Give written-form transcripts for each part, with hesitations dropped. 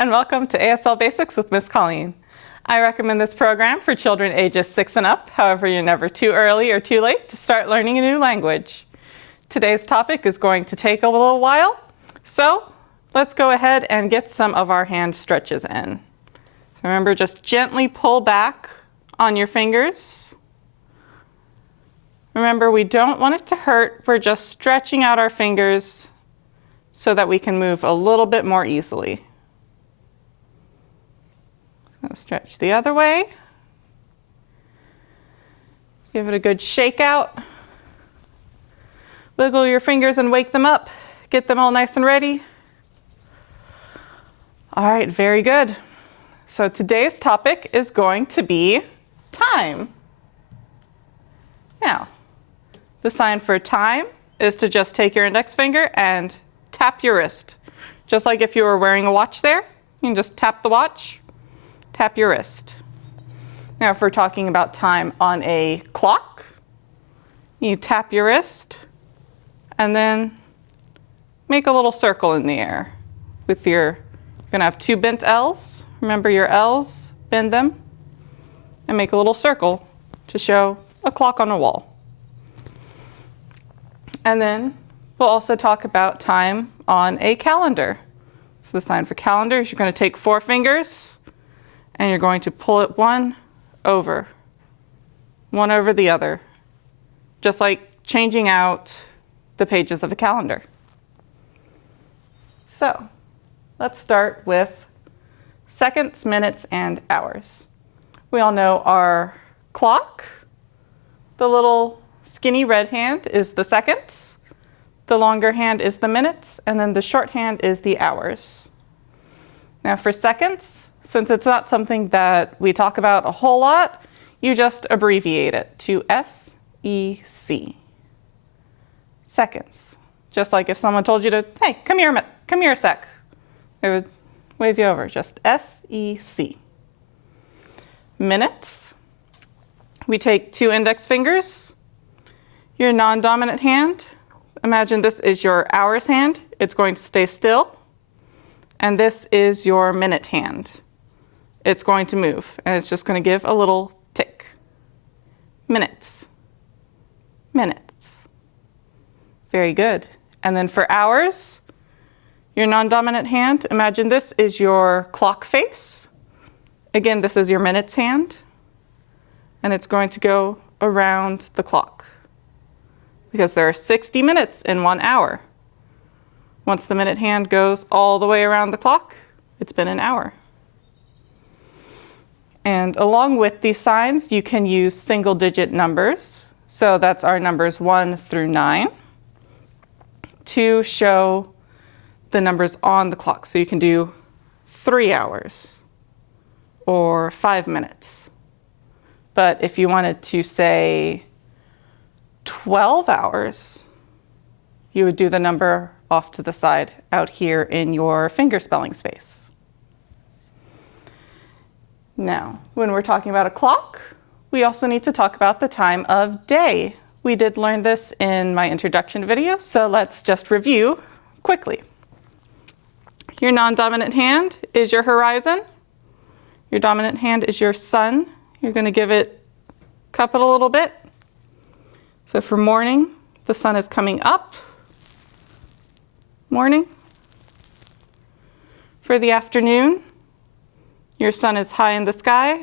and welcome to ASL Basics with Miss Colleen. I recommend this program for children ages 6 and up, however you're never too early or too late to start learning a new language. Today's topic is going to take a little while, so let's go ahead and get some of our hand stretches in. So remember, just gently pull back on your fingers. Remember, we don't want it to hurt. We're just stretching out our fingers so that we can move a little bit more easily. So stretch the other way. Give it a good shake out. Wiggle your fingers and wake them up. Get them all nice and ready. All right, very good. So today's topic is going to be time. Now, the sign for time is to just take your index finger and tap your wrist. Just like if you were wearing a watch there, you can just tap the watch, tap your wrist. Now, if we're talking about time on a clock, you tap your wrist and then make a little circle in the air with you're gonna have two bent L's. Remember your L's, bend them, and make a little circle to show a clock on a wall. And then we'll also talk about time on a calendar. So the sign for calendar is you're going to take 4 fingers and you're going to pull it one over the other, just like changing out the pages of the calendar. So let's start with seconds, minutes, and hours. We all know our clock. The little skinny red hand is the seconds. The longer hand is the minutes, and then the short hand is the hours. Now for seconds, since it's not something that we talk about a whole lot, you just abbreviate it to SEC. Seconds. Just like if someone told you to, hey, come here a sec. They would wave you over, just SEC. Minutes. We take 2 index fingers, your non-dominant hand. Imagine this is your hours hand. It's going to stay still. And this is your minute hand. It's going to move, and it's just going to give a little tick. Minutes. Minutes. Very good. And then for hours, your non-dominant hand, imagine this is your clock face. Again, this is your minutes hand, and it's going to go around the clock, because there are 60 minutes in 1 hour. Once the minute hand goes all the way around the clock, it's been an hour. And along with these signs, you can use single-digit numbers. So that's our numbers 1 through 9 to show the numbers on the clock. So you can do 3 hours or 5 minutes. But if you wanted to say 12 hours, you would do the number off to the side out here in your finger spelling space. Now, when we're talking about a clock, we also need to talk about the time of day. We did learn this in my introduction video, so let's just review quickly. Your non-dominant hand is your horizon. Your dominant hand is your sun. You're going to give it, cup it a little bit. So for morning, the sun is coming up. Morning. For the afternoon, your sun is high in the sky.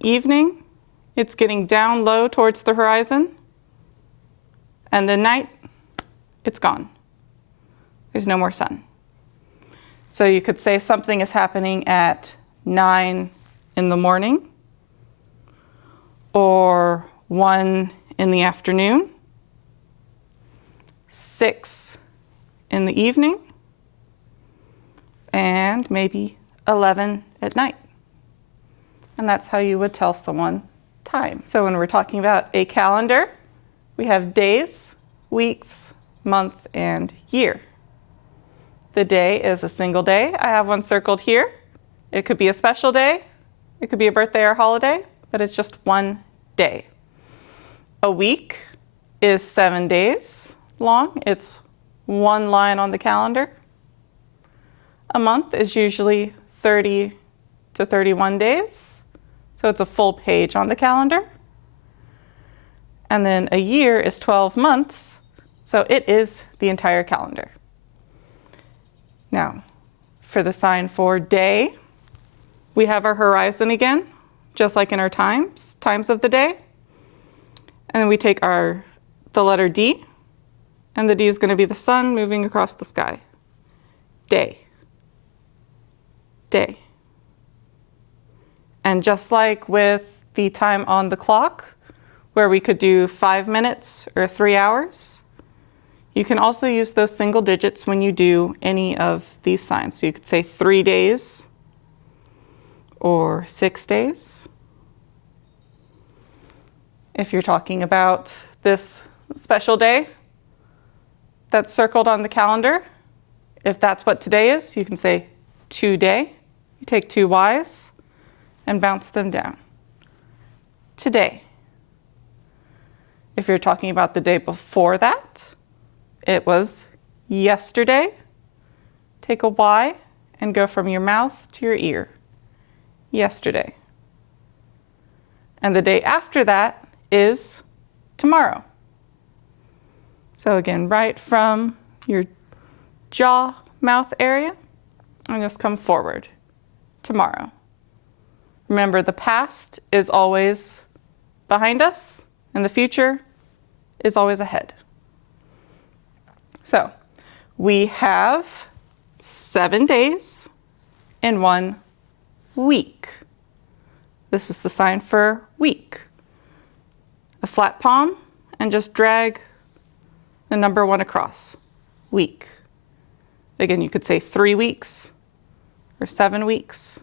Evening, it's getting down low towards the horizon. And the night, it's gone. There's no more sun. So you could say something is happening at 9 in the morning, or 1 in the afternoon, 6 in the evening, and maybe 11 at night. And that's how you would tell someone time. So when we're talking about a calendar, we have days, weeks, month, and year. The day is a single day. I have one circled here. It could be a special day. It could be a birthday or holiday, but it's just one day. A week is 7 days long. It's one line on the calendar. A month is usually 30 to 31 days, so it's a full page on the calendar. And then a year is 12 months, so it is the entire calendar. Now, for the sign for day, we have our horizon again, just like in our times of the day. And then we take the letter D, and the D is going to be the sun moving across the sky. Day. Day. And just like with the time on the clock, where we could do 5 minutes or 3 hours, you can also use those single digits when you do any of these signs. So you could say 3 days or 6 days. If you're talking about this special day that's circled on the calendar, if that's what today is, you can say today. You take 2 Y's and bounce them down. Today. If you're talking about the day before that, it was yesterday. Take a Y and go from your mouth to your ear. Yesterday. And the day after that is tomorrow. So again, right from your jaw, mouth area, and just come forward. Tomorrow. Remember, the past is always behind us, and the future is always ahead. So we have 7 days in 1 week. This is the sign for week. A flat palm and just drag the number 1 across. Week. Again, you could say 3 weeks or 7 weeks.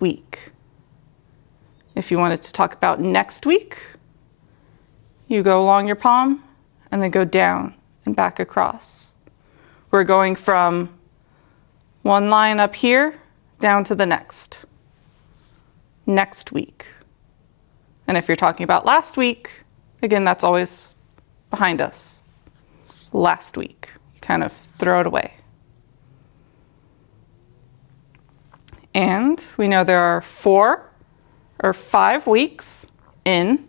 Week. If you wanted to talk about next week, you go along your palm and then go down and back across. We're going from one line up here down to the next. Next week. And if you're talking about last week, again, that's always behind us. Last week. You kind of throw it away. And we know there are 4 or 5 weeks in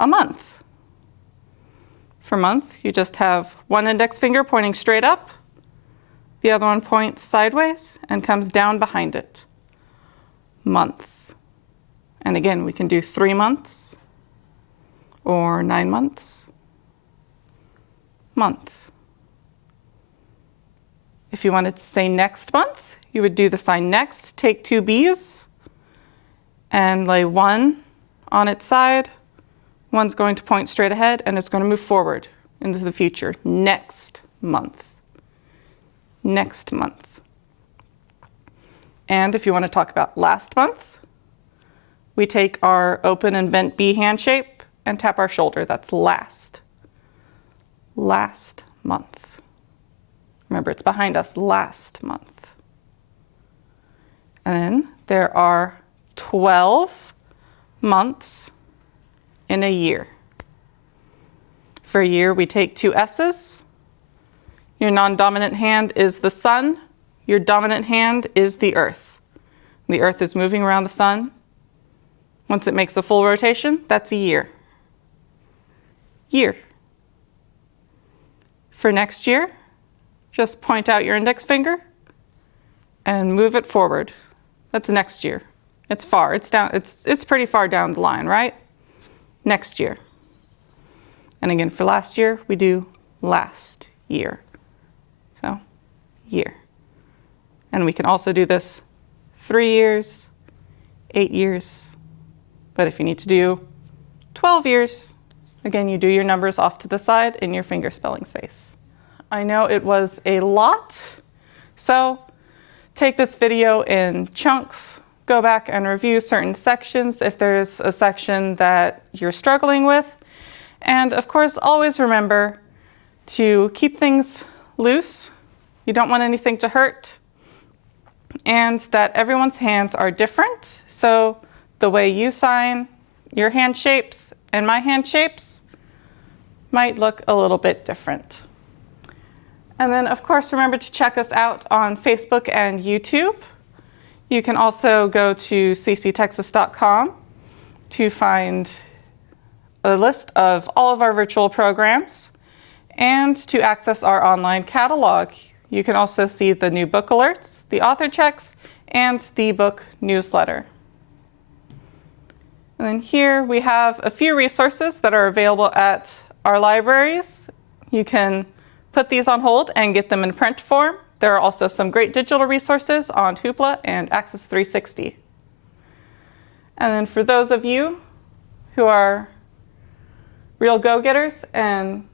a month. For month, you just have one index finger pointing straight up, the other one points sideways and comes down behind it. Month. And again, we can do 3 months or 9 months. Month. If you wanted to say next month, you would do the sign next, take 2 B's and lay 1 on its side. One's going to point straight ahead and it's going to move forward into the future. Next month. Next month. And if you want to talk about last month, we take our open and bent B hand shape and tap our shoulder. That's last. Last month. Remember, it's behind us. Last month. And then there are 12 months in a year. For a year, we take 2 S's. Your non-dominant hand is the sun. Your dominant hand is the earth. The earth is moving around the sun. Once it makes a full rotation, that's a year. Year. For next year, just point out your index finger and move it forward. That's next year. It's far. It's down. It's pretty far down the line, right? Next year. And again, for last year, we do last year. So, year. And we can also do this 3 years, 8 years. But if you need to do 12 years, again, you do your numbers off to the side in your finger spelling space. I know it was a lot, so take this video in chunks. Go back and review certain sections if there's a section that you're struggling with. And of course, always remember to keep things loose. You don't want anything to hurt. And that everyone's hands are different. So the way you sign, your hand shapes and my hand shapes might look a little bit different. And then, of course, remember to check us out on Facebook and YouTube. You can also go to cctexas.com to find a list of all of our virtual programs and to access our online catalog. You can also see the new book alerts, the author checks, and the book newsletter. And then here we have a few resources that are available at our libraries. You can put these on hold and get them in print form. There are also some great digital resources on Hoopla and Access 360. And then for those of you who are real go-getters and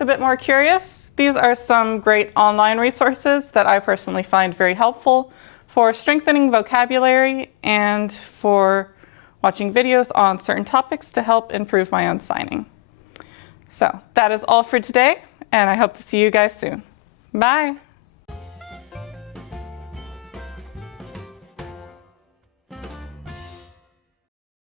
a bit more curious, these are some great online resources that I personally find very helpful for strengthening vocabulary and for watching videos on certain topics to help improve my own signing. So that is all for today, and I hope to see you guys soon. Bye.